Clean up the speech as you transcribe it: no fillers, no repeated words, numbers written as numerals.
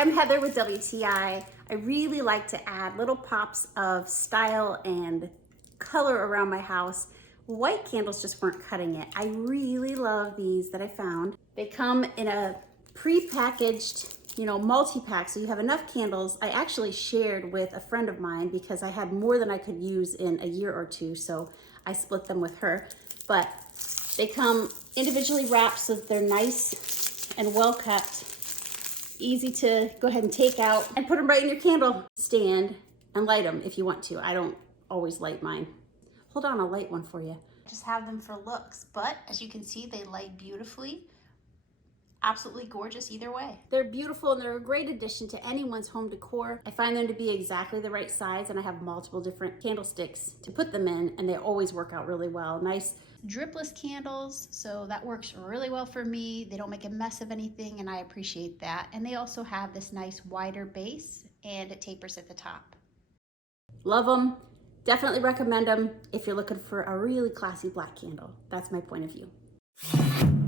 I'm Heather with WTI. I really like to add little pops of style and color around my house. White candles just weren't cutting it. I really love these that I found. They come in a pre-packaged, multi-pack, so you have enough candles. I actually shared with a friend of mine because I had more than I could use in a year or two, so I split them with her. But they come individually wrapped so that they're nice and well cut. Easy to go ahead and take out and put them right in your candle stand and light them if you want to. I don't always light mine. Hold on, I'll light one for you. Just have them for looks, but as you can see, they light beautifully. Absolutely gorgeous either way. They're beautiful and they're a great addition to anyone's home decor. I find them to be exactly the right size, and I have multiple different candlesticks to put them in, and they always work out really well. Nice dripless candles, so that works really well for me. They don't make a mess of anything, and I appreciate that. And they also have this nice wider base, and it tapers at the top. Love them. Definitely recommend them if you're looking for a really classy black candle. That's my point of view.